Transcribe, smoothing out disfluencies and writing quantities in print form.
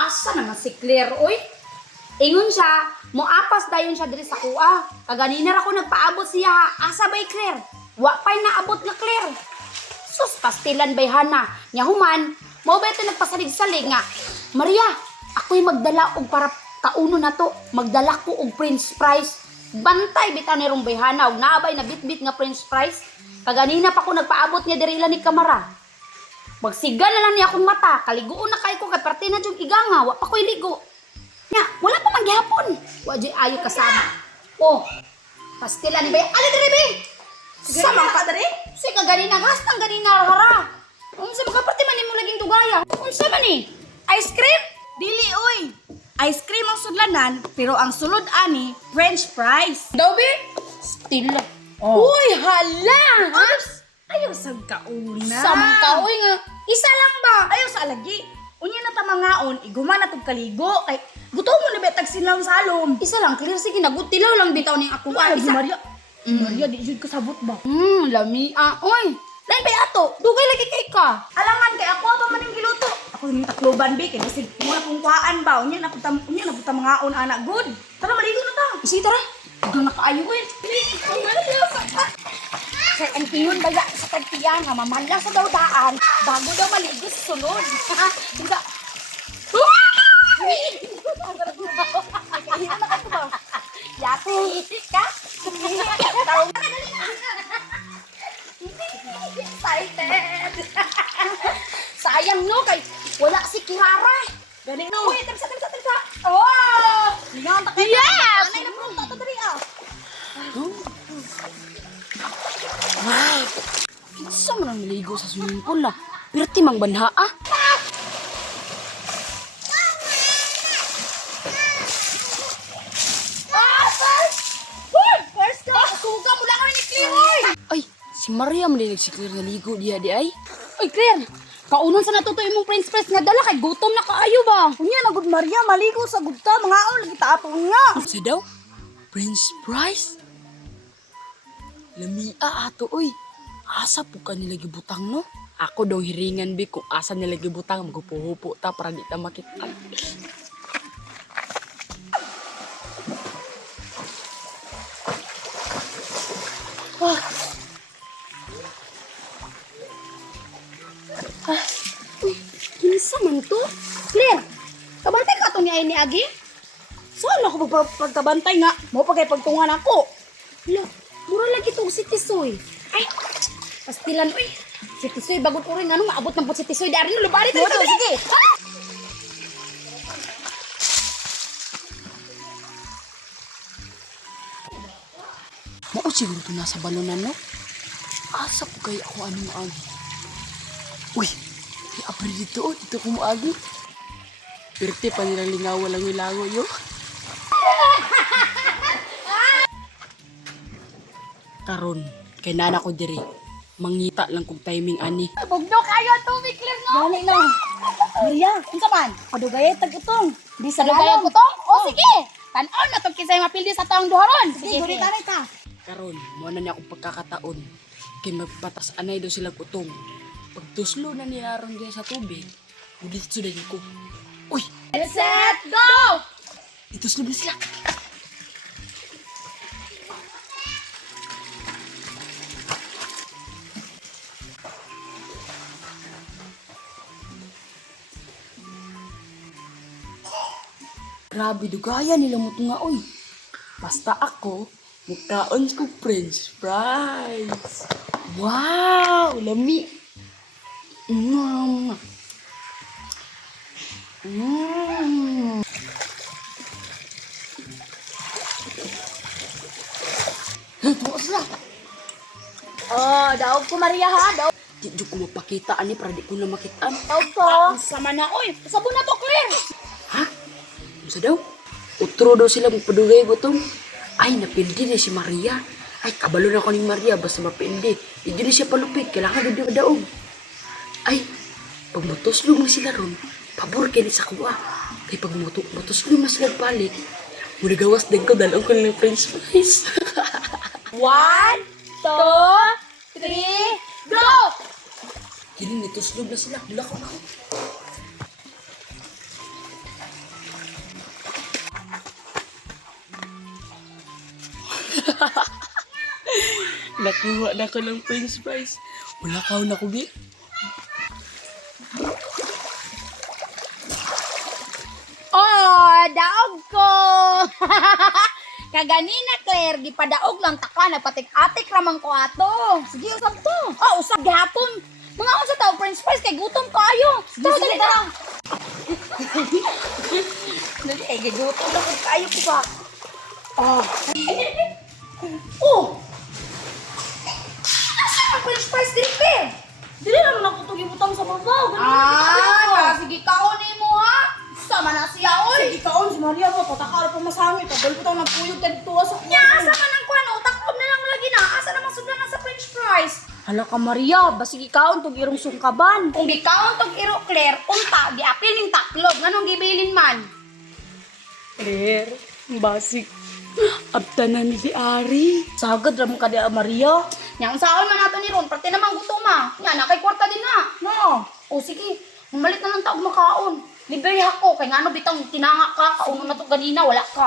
Asa naman si Claire, oy? Ingon siya, moapas dayon siya diri sa kuha. Kaganina ra ko nagpaabot siya, asa bay Claire? Wa pay naabot nga Claire. Sus, pastilan bay hana. Nya human, mao ba ito nagpasalig-salig nga. Maria, ako'y magdala og para kauno na to. Magdala ko og French fries. Bantay bitaw ni rong bayhana og naabay na bitbit nga French fries. Kaganina pa ko nagpaabot niya diri ni kamera. Magsiga na lang niya akong mata. Kaliguon na kay ko kay parte na jud iganga, wa pa ko'y ligo. Nya, wala pa man gihapon. Wa jud ayo kasama. Oh. Pastilan ni bay. Ali diri bay. Sama ka diri? Si kaganina gastang ganina hara. Unsa makaparte man nimo laging dugaya? Unsa man ni? Ice cream? Dili, oy! Ice cream ang sudlanan, pero ang sulod ani, French fries. Daw bi? Still. Uy, hala! Oops! Ayaw sa kauna. Samang kaoy nga. Isa lang ba? Ayaw sa alagi. Unya na tamangaon, iguma na tog kaligo. Kay, gusto mo na betag silang salom. Isa lang, clear sige nagutilaw lang bitaw ning ako. Isa. Isa. Maria. Maria, di jud kasabot ba? Lamia. Oy, lain ba ato? Dugay lagi kay ka. Alangan kay ako ba man yung giluto? Ako yung takloban bi kay basig mo na kung kuhaan ba. Unya na puta mangaon anak good. Tara maligo na ta. Sige tara. Dugang nakaayo ko eh. Sir, ang tingon baga sa tagtiyan nga mamala sa daw daan bago daw maligo sa sunod. Diba? Kahina na ka ba? Yate ka? Excited! Sayang no, kay wala si Kirara. Gani no. Uy, tapsa. Oh! Lingaw ta kay. Yes! Anay na pronto ta diri ah. Wow! Kinsa man ang naligo sa swimming pool la? Pirti mang banha ah. First go. Suga mo lang ni Claire! Ay, si Maria malinig si Claire naligo diha di ay. Ay, Claire! Kaunon sa natuto imong French fries nga dala kay gutom na kaayo ba? Unya na good Maria maligo sa gudta mangaon lagi tapon nga. Sa daw? French fries? Lamia ato, oy. Asa po ka nila gibutang, no? Ako daw hiringan, bi, kung asa nila gibutang, magupuhupo ta para di ta makita. Uy, kinsa man to? Claire, kabantay ka to ni ay ni Agi? Saan ako pagkabantay nga? Mo pa kay pagtungan ako. Lo, mura lagi to si Tisoy. Ay, pastilan, uy. Si Tisoy, bagot ko rin. Ano, maabot ng po si Tisoy. Dari no, lubari tayo. Moto, sige. Mao siguro to nasa balunan, no? Asa po kayo ako ano maagi? Uy, may abri dito, oh. Dito ko maagi. Pirte pa nila lingawa lang ilango, yo. Karon, kay nana ko diri. Mangita lang kong timing ani. Bugno kayo to, may Claire, no? Gani na. Maria, unsa man? Padugay tag-utong. Di sa Salugay lalong. ko to? O, sige. Tanaw na to kisay mapildi sa taong duharon. Sige, guri taray ta. Karon, mo na niya akong pagkakataon. Kay magpatas anay daw silang utong. Pagtuslo na niya aron diya sa tubig, uditso na ko. Uy, Set, go! ituslo na sila. Grabe, dugaya nila mo nga, oy. Basta ako, mukhaon ko French fries. Wow, lami. Mm. Mm. Bukas na. Oh, daog ko, Maria, ha? Daog Di ko mapakita, ani, para di ko na makitaan. ko. Sama na, oy. Sabon na to, Claire. Ha? Ano sa daw? Utro daw sila magpadugay gutom. Ay, napildi na si Maria. Ay, kabalo na ko ni Maria, basta mapildi. Hindi na siya palupit, kailangan din daog. Ay, pag motoslong na sila ron, pabor kayo sa kuwa. Kaya pag motoslong na sila balik, muna gawas din ko, dalawang ko ng French fries. 1, 2, 3, go! Hindi, nitoslong na sila. Wala ko na. nakuha na ko ng french fries. Wala ka na ko, bi. Oh, daog ko. Kaganina, Claire, gipadaog lang taka na patik-atik ramang ko ato. Sige, usab to. Oh, usab gihapon. Mga unsa tao french fries kay gutom kayo. Tara, dali tara. Dali ay gutom lang ko kayo ko ba. Oh. Oh. Asa ang french fries din, Claire? Dili naman ako itong ibutang sa babaw. Sige kaon mo ha. Sama na siya, oy. Sige kaon, si Maria mo, patakara pa masami. Pagdal ko tang nagpuyog ka dito sa Nya, asa man ang kuano, takod na lang lagi na. Asa namang sudlan na sa french fries? Hala ka Maria, basig ikaon tong irong sungkaban. Kung gikaon tong iro, Claire, unta, giapil ning taklog. Nganong gibilin man? Claire, basik. Abtanan ni si Ari. Sagad ramon ka di Maria. Nya, unsaon man nato ni Ron, parte naman gutoma. Nya, nakay kwarta din na. No. O sige, malit na lang taog makaon. Libre ako, kay ngano bitang tinanga ka, kauno na to ganina, wala ka.